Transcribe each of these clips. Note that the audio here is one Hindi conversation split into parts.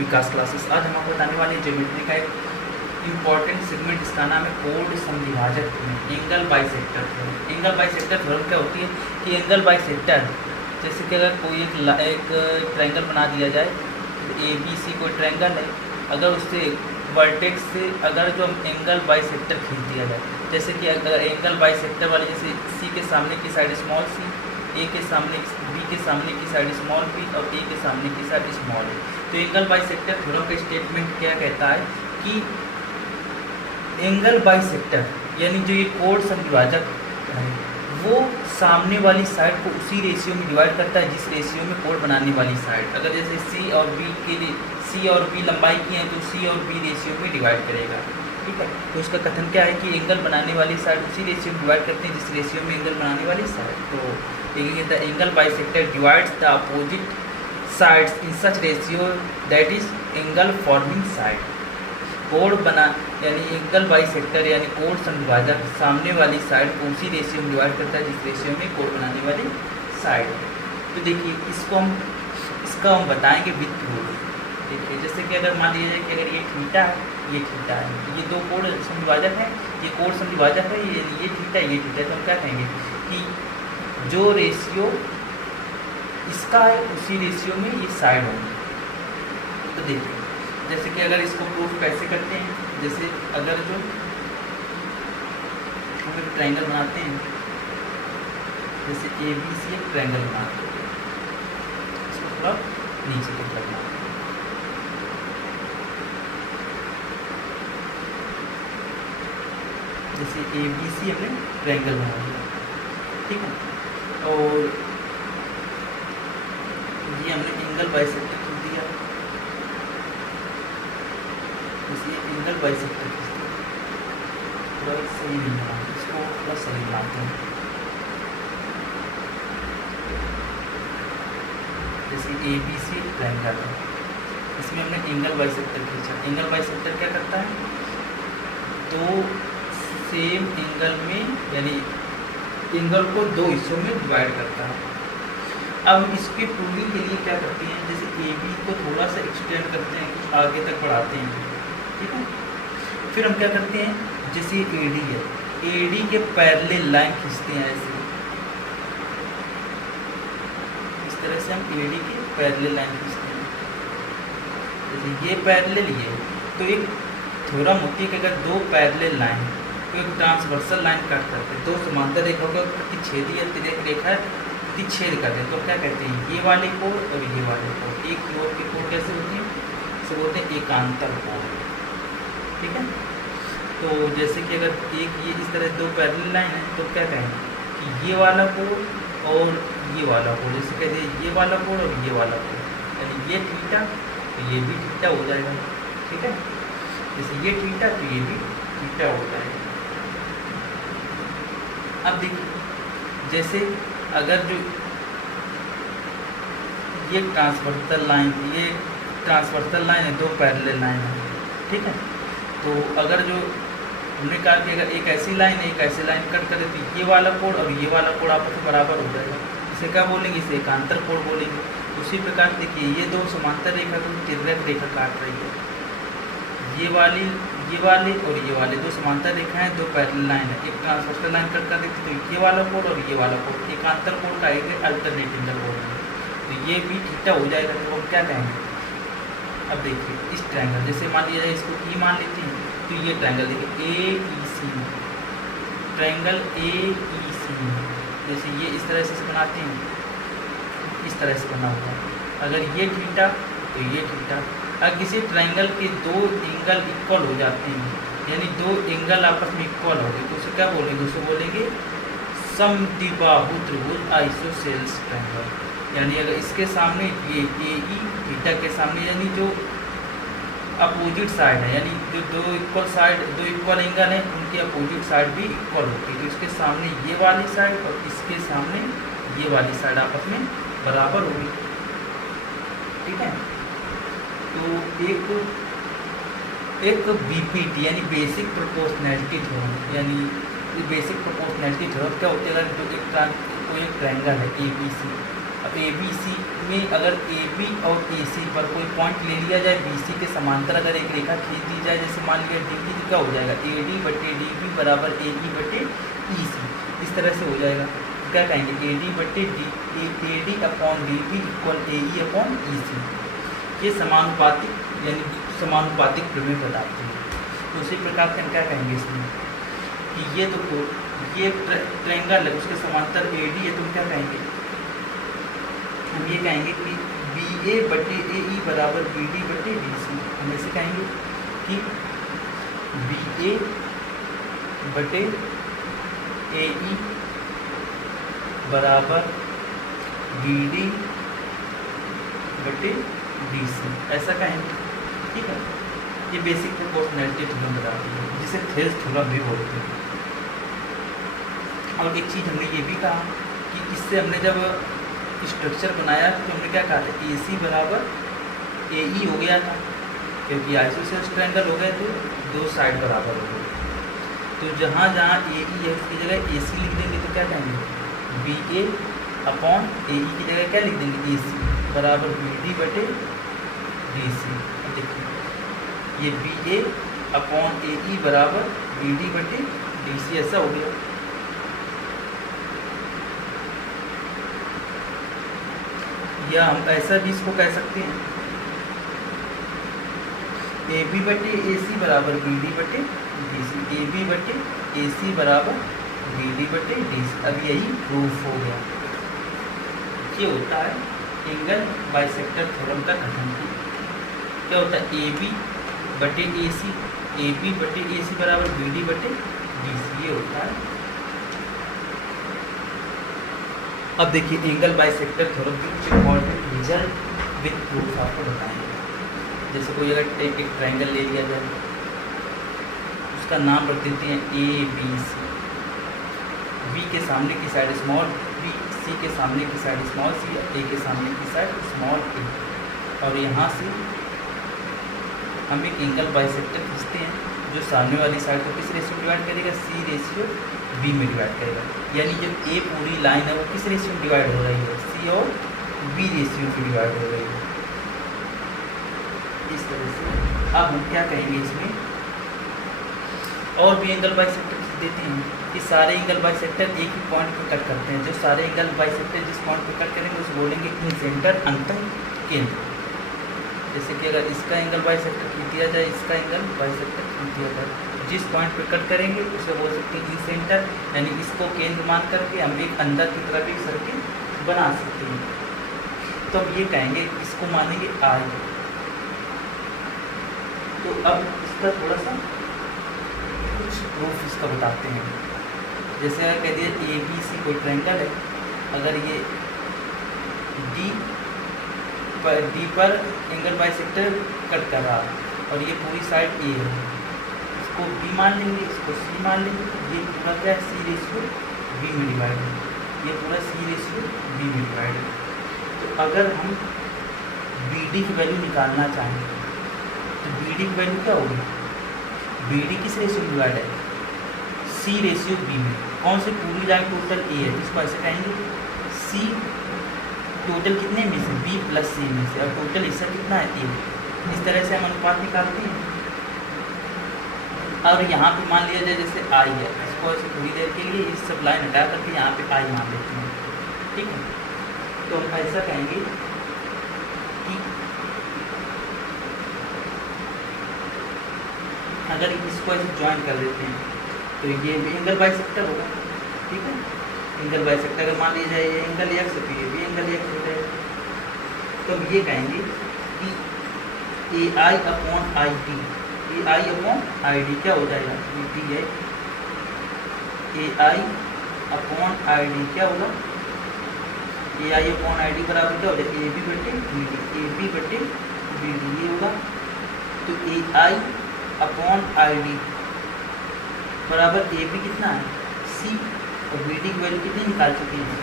विकास क्लासेस। आज हम आपको बताने वाले ज्योमेट्री का एक इम्पॉर्टेंट सेगमेंट, इसका नाम है कोड समद्विभाजक theorem, angle bisector theorem. Angle bisector theorem क्या होती है कि एंगल बाइसेक्टर, जैसे कि अगर कोई एक ट्रायंगल बना दिया जाए, ए बी सी कोई ट्रायंगल है, अगर उससे वर्टेक्स से अगर जो एंगल बाइसेक्टर खींच दिया जाए, जैसे कि अगर एंगल बाइसेक्टर वाले जैसे सी के सामने की साइड स्मॉल सी, ए के सामने बी के सामने की साइड स्मॉल बी और ए के सामने की साइड स्मॉल ए, तो एंगल बाइसेक्टर थ्योरम का स्टेटमेंट क्या कहता है कि एंगल बाइसेक्टर यानी जो ये कोड समद्विभाजक है वो सामने वाली साइड को उसी रेशियो में डिवाइड करता है जिस रेशियो में कोड बनाने वाली साइड, अगर जैसे सी और बी के लिए सी और बी लंबाई की है तो सी और बी रेशियो में डिवाइड करेगा। ठीक है, तो उसका कथन क्या है कि एंगल बनाने वाली साइड उसी रेशियो में डिवाइड करते हैं जिस रेशियो में एंगल बनाने वाली साइड। तो the angle bisector divides the opposite sides in such ratio that is angle forming side. Code बना यानी एंगल बाइसेक्टर यानी कोड समद्विभाजक सामने वाली साइड को उसी रेशियो में डिवाइड करता है जिस रेशियो में कोड बनाने वाली साइड है। तो देखिए इसका हम बताएंगे विद प्रूफ। देखिए जैसे कि अगर मान लीजिए कि अगर ये थीटा है, ये थीटा है, ये दो कोड समद्विभाजक है, ये कोड समद्विभाजक है, ये थीटा ये थीटा, तो हम क्या कहेंगे कि जो रेशियो इसका है उसी रेशियो में ये साइड होंगे। तो देखिए जैसे कि अगर इसको प्रूफ कैसे करते हैं, जैसे अगर जो हम एक ट्रायंगल बनाते हैं, जैसे ए बी सी एक ट्रायंगल बनाते हैं, इसको थोड़ा नीचे की तरफ बनाते हैं, जैसे ए बी सी हमने ट्रायंगल बना दिया। ठीक है, और ये हमने एंगल बाइसेक्टर खींच दिया, इसलिए एंगल बाइसेक्टर थोड़ा सही नहीं बना, इसको थोड़ा सही बनाते हैं। जैसे ए बी सी ट्रायंगल है, इसमें हमने एंगल बाइसेक्टर खींचा। एंगल बाइसेक्टर क्या करता है, दो सेम एंगल में यानी एंगल को दो हिस्सों में डिवाइड करता है। अब इसके प्रूविंग के लिए क्या करते हैं, जैसे ए बी को थोड़ा सा एक्सटेंड करते हैं, कुछ आगे तक बढ़ाते हैं। ठीक है, फिर हम क्या करते हैं, जैसे ए डी है, ए डी के पैरेलल लाइन खींचते हैं ऐसे, इस तरह से हम ए डी के पैरेलल लाइन खींचते हैं। जैसे ये पैरेलल ये, तो एक थ्योरम होती है कि अगर दो पैरेलल लाइन तो एक ट्रांसवर्सल लाइन काट करते हैं, दो समांतर रेखा का प्रतिच्छेदी या तिर्यक रेखा प्रतिच्छेद करते हैं, तो क्या कहते हैं, ये वाले कोड और ये वाले कोड, एक की ओर के कोड कैसे होते हैं, इसे बोलते हैं एकांतर कोड। ठीक है, तो जैसे कि अगर एक ये इस तरह दो पैरेलल लाइन है तो क्या कहें कि ये वाला कोड और ये वाला कोड, जैसे कहते हैं ये वाला कोड और ये वाला कोड, यानी ये थीटा तो ये भी थीटा हो जाएगा। ठीक है, जैसे ये थीटा तो ये भी थीटा हो जाएगा। अब देखिए जैसे अगर जो ये ट्रांसवर्सल लाइन है, दो पैरेलल लाइन है। ठीक है, तो अगर जो हमने कहा कि अगर एक ऐसी लाइन है, एक ऐसी लाइन कट कर देती, ये वाला कोड और ये वाला कोड आपस में बराबर हो जाएगा, इसे क्या बोलेंगे, इसे एकांतर कोड बोलेंगे। उसी प्रकार देखिए ये दो समांतर रेखा को तिर्यक रेखा काट रही है, ये वाले और ये वाले दो समांतर रेखा है, दो पैरेलल लाइन है, एक ट्रांसवर्सल लाइन कट कर देती तो ये वाला कोड और ये वाला कोड एकांतर कोड का एक अल्टरनेटिव कोड है, तो ये भी थीटा हो जाएगा। तो हम क्या कहेंगे, अब देखिए इस ट्रायंगल, जैसे मान लिया जाए इसको ई मान लेते हैं, तो ये ट्रायंगल देखिए ए ई सी, ट्रायंगल ए ई सी, जैसे ये इस तरह से बनाते हैं, इस तरह से बना हुआ है, अगर ये थीटा तो ये थीटा। अगर किसी ट्रायंगल के दो एंगल इक्वल हो जाते हैं, यानी दो एंगल आपस में इक्वल हो गए, तो उसे क्या बोलेंगे, उसे बोलेंगे समद्विबाहु त्रिभुज आइसोसेल्स ट्रायंगल। यानी अगर इसके सामने ये ए ई थीटा के सामने यानी जो अपोजिट साइड है, यानी जो दो इक्वल एंगल हैं उनकी अपोजिट साइड भी इक्वल होती है, तो इसके सामने ये वाली साइड और इसके सामने ये वाली साइड आपस में बराबर होगी। ठीक है, तो एक बीपीटी यानी बेसिक प्रोपोर्शनैलिटी थ्योरम, यानी बेसिक प्रोपोर्शनैलिटी थ्योरम क्या होती है, अगर जो कोई एक ट्रायंगल है ए बी सी, अब ए बी सी इसमें अगर ए बी और ए सी पर कोई पॉइंट ले लिया जाए, बी सी के समांतर अगर एक रेखा खींच दी जाए, जैसे मान लिया डी की, तो क्या हो जाएगा, ए डी बटे डी बी बराबर ए ई बटे ई सी, इस तरह से हो जाएगा। तो क्या कहेंगे, ए डी बटे D, A D upon D B equal A E upon E C. ये समानुपातिक यानी समानुपातिक प्रमेय बताते हैं। तो उसी प्रकार से हम क्या कहेंगे इसमें कि ये तो ये ट्रायंगल है, उसके समांतर ए डी है, तो हम क्या कहेंगे, हम ये कहेंगे कि बी ए बटे ए ई बराबर बी डी बटे डी सी। हम ऐसे कहेंगे कि बी ए बटे ए ई बराबर बी डी बटे डी सी, ऐसा कहेंगे। ठीक है, ये बेसिक प्रोपोर्शनैलिटी थ्योरम बताती है, जिसे थेल्स थ्योरम भी बोलते हैं। और एक चीज़ हमने ये भी कहा कि इससे हमने जब स्ट्रक्चर बनाया तो हमने क्या कहा था, ए सी बराबर ए ई हो गया था, क्योंकि आइसोसेलेस ट्रायंगल हो गए थे, दो साइड बराबर हो गए। तो जहाँ जहाँ ए ई है उसकी जगह ए सी लिख देंगे, तो क्या कहेंगे, बी ए अपॉन ए ई की जगह क्या लिख देंगे, ए सी बराबर बी डी बटे डी सी। देखिए ये बी ए अपॉन ए ई बराबर बी डी बटे डी सी, ऐसा हो गया। या हम ऐसा भी इसको कह सकते हैं, ए बी बटे ए सी बराबर बी डी बटे डी सी, ए बी बटे ए सी बराबर बी डी बटे डी सी। अब यही प्रूफ हो गया। ये होता है एंगल बाइसेक्टर थ्योरम का कथन। क्या होता है, ए बी बटे ए सी, ए बी बटे ए सी बराबर बी डी बटे डी सी, ये होता है। अब देखिए एंगल बाइसेक्टर थ्योरम के कुछ इंपॉर्टेंट रिजल्ट विद प्रूफ आपको बताएंगे। जैसे कोई अगर एक ट्रायंगल ले लिया जाए, उसका नाम रख देते हैं ए बी सी, बी के सामने की साइड स्मॉल बी, सी के सामने की साइड स्मॉल सी, ए के सामने की साइड स्मॉल ए, और यहाँ से हम एक एंगल बाइसेक्टर खींचते हैं जो सामने वाली साइड को किस रेशियो में डिवाइड करेगा, सी रेशियो बी में डिवाइड करेगा। यानी जब ए पूरी लाइन है वो किस रेशियो में डिवाइड हो रही है, सी और बी रेशियो में डिवाइड हो रही है, इस तरह से। अब हम क्या कहेंगे इसमें, और भी एंगल बाइसेक्टर खींच देते हैं कि सारे एंगल बाइसेक्टर एक ही पॉइंट पर कट करते हैं। जो सारे एंगल बाइसेक्टर जिस पॉइंट पर कट करेंगे उसे बोलेंगे इन सेंटर अंतर केंद्र। जैसे कि अगर इसका एंगल बाइसेक्टर खींच दिया जाए, इसका एंगल बाइसेक्टर खींच दिया जाए, जिस पॉइंट पे कट करेंगे उसे बोल सकते हैं इन सेंटर, यानी इसको केंद्र मान करके हम एक अंदर की तरफ एक सर्किल बना सकते हैं। तो हम ये कहेंगे, इसको मानेंगे आई। तो अब इसका थोड़ा सा कुछ प्रूफ इसका बताते हैं। जैसे अगर कह दिया ए बी सी कोई ट्रायंगल है, अगर ये डी पर एंगल बाइसेक्टर कट कर रहा है और ये पूरी साइड ए है, इसको बी मान लेंगे, इसको सी मान लेंगे, ये पूरा क्या है, सी रेशियो बी में डिवाइड है, ये पूरा सी रेशियो बी में डिवाइड है। तो अगर हम बी डी की वैल्यू निकालना चाहें तो बी डी की वैल्यू क्या होगी, बी डी किस रेशियो में डिवाइड है, सी रेशियो बी में। कौन से, पूरी लाइन टोटल ए है, इसको ऐसे कहेंगे सी टोटल कितने में से, बी प्लस सी में से, और टोटल हिस्सा कितना है, ए। इस तरह से हम अनुपात निकालते हैं। और यहाँ पे मान लिया जाए जैसे आई है, इसको ऐसे थोड़ी देर के लिए इस सब लाइन हटा करके यहाँ पे आई मान लेते हैं। ठीक है, तो हम ऐसा कहेंगे कि अगर इसको ऐसे ज्वाइन कर देते हैं तो ये भी एंगल बाइसेक्टर होगा। ठीक है, एंगल बाइसेक्टर अगर मान लिया जाए ये एंगल एक्स है, ये भी एंगल एक्स होता है। तो हम ये कहेंगे कि A I upon I T, A I upon I D क्या हो जाएगा, ये टी है, ए आई अपॉन आई डी क्या होगा, ए आई अपॉन आई डी बराबर क्या हो जाएगा, ए बी बटे बी डी, ए बी बटे बी डी ये होगा। तो ए आई अपॉन आई डी बराबर ए बी कितना है, सी, और बी डी की वैल्यू कितनी निकाल चुके हैं,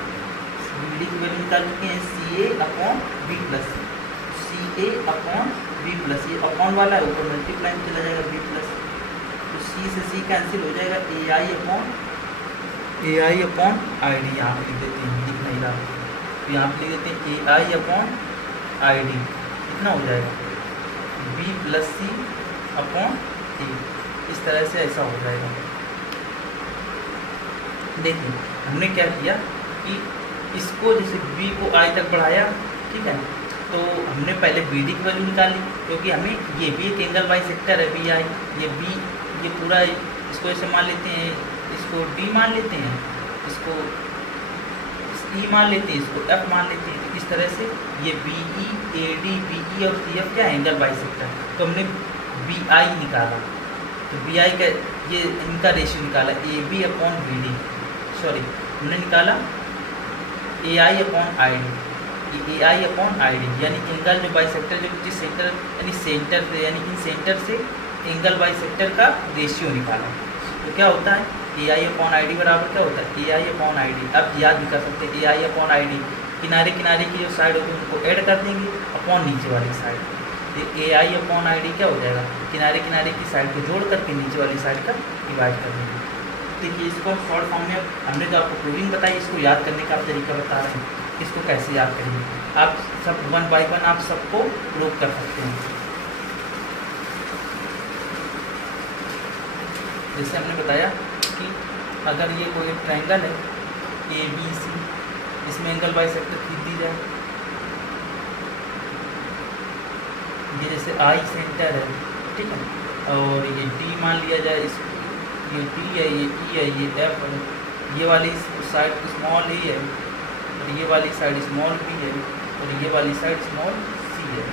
बी डी की वैल्यू निकाल चुके हैं सी ए अपॉन बी प्लस सी ए अपॉन बी प्लस, ये अपॉन वाला है ऊपर मल्टीप्लाई में चला जाएगा बी प्लस, तो सी से सी कैंसिल हो जाएगा, ए आई अपॉन आई डी यहाँ पे लिख देते हैं, लिख नहीं रहा। तो यहाँ पे लिख देते हैं ए आई अपॉन आई डी, कितना हो जाएगा बी प्लस सी अपॉन ए। इस तरह से ऐसा हो जाएगा। देखिए हमने क्या किया कि इसको जैसे बी को आई तक बढ़ाया, ठीक है, तो हमने पहले बी डी की वैल्यू निकाली, क्योंकि हमें ये भी एक एंगल बाई सेक्टर है बी आई, ये बी, ये पूरा इसको ऐसे मान लेते हैं, इसको डी मान लेते हैं, इसको ई मान लेते हैं, इसको एफ मान लेते हैं। इस तरह से ये B E, A D, B E और सी एफ क्या है एंगल बाई सेक्टर। तो हमने बी आई निकाला, तो बी आई का ये इनका रेशियो निकाला A B upon B D, sorry हमने निकाला A I upon I D, A I upon I D, यानी एंगल जो बाई सेक्टर जो जिस सेंटर यानी सेंटर से यानी इन सेंटर से एंगल बाई सेक्टर का रेशियो निकाला। तो क्या होता है ए आई अपॉन आई डी बराबर क्या होता है ए आई अपॉन आई डी। अब याद भी कर सकते हैं ए आई अपॉन आई डी, किनारे किनारे की जो साइड होगी उनको ऐड कर देंगे अपॉन नीचे वाली साइड। तो ए आई अपॉन आई डी क्या हो जाएगा, किनारे किनारे की साइड को जोड़ करके नीचे वाली साइड का डिवाइड कर देंगे। देखिए इसको शॉर्ट फॉर्म में हमने जो आपको प्रूविंग बताई, इसको याद करने का आप तरीका बता रहे हैं, इसको कैसे याद करेंगे। आप सब 1 बाय 1 आप सबको प्रूव कर सकते हैं। जैसे हमने बताया कि अगर ये कोई ट्रायंगल है ए बी सी, इसमें एंगल बाई सेक्टर खींच दी जाए, ये जैसे आई सेंटर है, ठीक है, और ये डी मान लिया जाए, इस ये डी है, ये ई है, ये एफ है, ये वाली साइड स्मॉल ए है, और ये वाली साइड स्मॉल बी है, और ये वाली साइड स्मॉल सी है।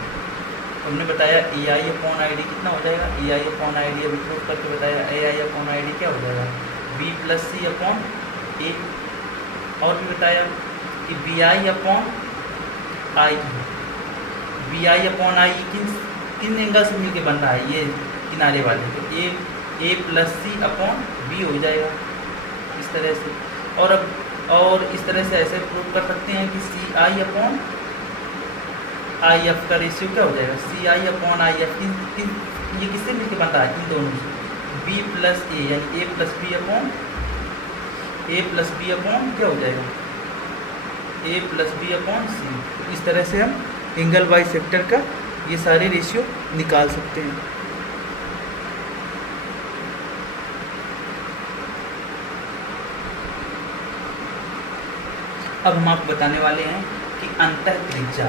हमने बताया ए आई अपॉन आई डी कितना हो जाएगा, ए आई अपॉन आई डी अभी प्रूव करके बताया, ए आई अपॉन आई डी क्या हो जाएगा B plus C upon A. और भी बताया कि B I upon I, B I upon I किन किन एंगल से मिलके बन रहा है, ये किनारे वाले, तो ए प्लस सी अपॉन बी हो जाएगा इस तरह से। और इस तरह से ऐसे प्रूव कर सकते हैं कि सी आई अपॉन आई एफ का रेशियो क्या हो जाएगा, सी आई अपॉन आई एफ ये किससे मिलके बनता है, इन दोनों से, बी प्लस ए यानी ए प्लस बी अपॉन क्या हो जाएगा ए प्लस बी अपॉन सी। इस तरह से हम एंगल बाई सेक्टर का ये सारे रेशियो निकाल सकते हैं। अब हम आपको बताने वाले हैं कि अंतः त्रिज्या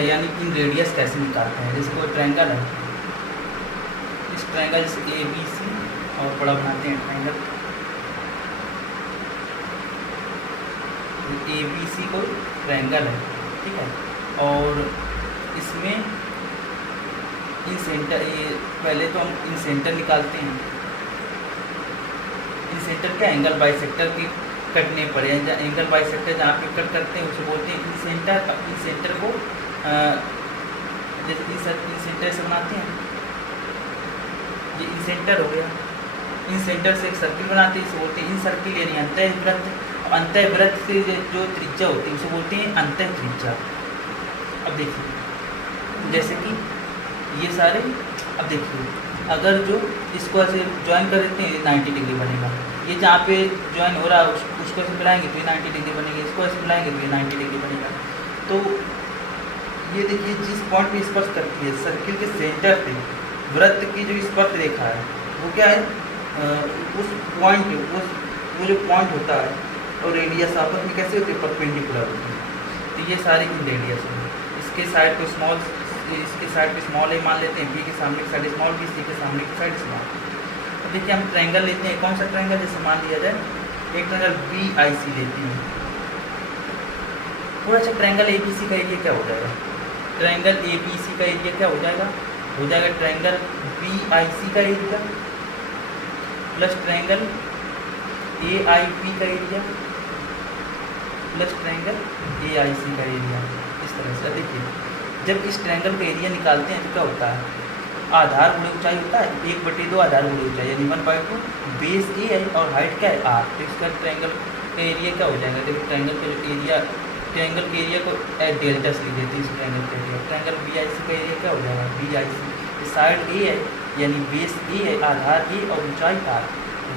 यानी इन रेडियस कैसे निकालते हैं। जैसे कोई ट्रायंगल है, इस ट्रायंगल जैसे ए बी सी और बड़ा बनाते हैं ट्रायंगल, ए बी सी को ट्रायंगल है, ठीक है, और इसमें इन सेंटर, ये पहले तो हम इन सेंटर निकालते हैं। इन सेंटर क्या एंगल बाई सेक्टर की कटने पड़े, एंगल बाई सेक्टर जहाँ पे कट करते हैं उसे बोलते हैं इन सेंटर। अब इन सेंटर को जैसे इन सेंटर से बनाते हैं, ये इन सेंटर हो गया, इन सेंटर से एक सर्किल बनाते हैं, इसे बोलते हैं इन सर्किल यानी अंतःवृत्त। अंतःवृत्त से जो त्रिज्या होती है उसे बोलते हैं अंतः त्रिज्या। अब देखिए जैसे कि ये सारे, अब देखिए अगर जो इसको ऐसे ज्वाइन कर देते हैं 90 डिग्री बनेगा, ये जहाँ पे ज्वाइन हो रहा है उसको ऐसे मिलाएंगे तो ये 90 डिग्री बनेगी, इसको ऐसे मिलाएंगे तो ये 90 डिग्री बनेगा। तो ये देखिए जिस पॉइंट पे स्पर्श करती है सर्किल के सेंटर पे वृत्त की जो स्पर्श रेखा है वो क्या है, उस पॉइंट वो जो पॉइंट होता है और रेडियस आपस में कैसे होती है, परपेंडिकुलर होती है। तो ये सारे की रेडियस है। इसके साइड को स्मॉल, इसके साइड पे स्मॉल ए मान लेते हैं, बी के सामने की साइड स्मॉल बी, सी के सामने की साइड स्मॉल। तो देखिए हम ट्रायंगल लेते हैं, कौन सा ट्रायंगल, जैसे मान लिया जाए एक ट्रायंगल बी आई सी लेते हैं। थोड़ा सा ट्रायंगल ए बी सी का एरिया क्या हो जाएगा, ट्रायंगल ए बी सी का एरिया क्या हो जाएगा ट्रायंगल बी आई सी का area plus triangle A I B का area plus triangle A I C का एरिया। इस तरह से देखिए जब इस ट्रायंगल का एरिया निकालते हैं तो क्या होता है, आधार गुणे ऊंचाई होता है 1/2 आधार गुणे ऊंचाई यानी 1/2, बेस ए है और हाइट क्या है आर। तो इसका ट्रायंगल का एरिया क्या हो जाएगा, देखिए ट्रायंगल का जो एरिया, ट्रायंगल के एरिया को डेल्टा से लिख देते हैं इस ट्रायंगल का area. Triangle B I C का एरिया क्या हो जाएगा, बी आई सी साइड ए है यानी बेस ए है, आधार ए और ऊंचाई आर,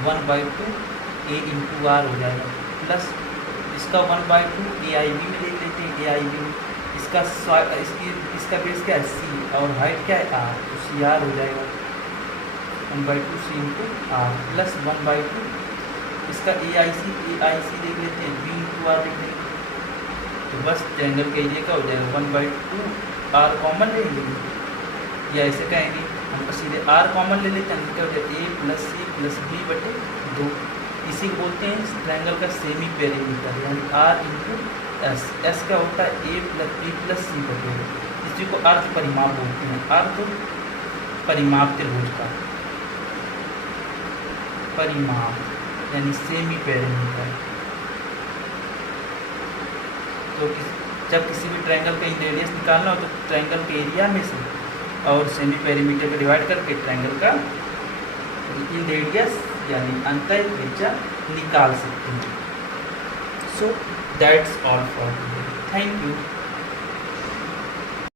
1/2 ए इंटू आर हो जाएगा प्लस इसका 1/2 AIB में देख लेते हैं। AIB में इसका बेस क्या है C और हाइट क्या है R, तो CR हो जाएगा 1/2 C इंटू R प्लस 1/2 इसका AIC देख लेते हैं B इंटू R देख लेंगे, तो बस ट्रायंगल का एरिया का हो जाएगा 1/2 R कॉमन ले लेंगे या ऐसे कहेंगे हम सीधे R कॉमन ले लेते हैं, क्या हो जाएगा A plus C plus B बटे 2। इसी को बोलते हैं इस ट्रायंगल का सेमी पेरीमीटर, यानी R इंटू एस। एस क्या होता है A plus B plus C बटे 2। इसी को अर्थ परिमाप बोलते हैं। अर्थ परिमाप त्रिभुज का परिमाप यानी सेमी पेरीमीटर। तो जब किसी भी ट्रायंगल का रेडियस निकालना हो तो ट्रायंगल के एरिया में से और सेमी पेरीमीटर को डिवाइड करके ट्रायंगल का इन रेडियस यानी अंतर त्रिज्या निकाल सकते हैं। So that's all for today. Thank you.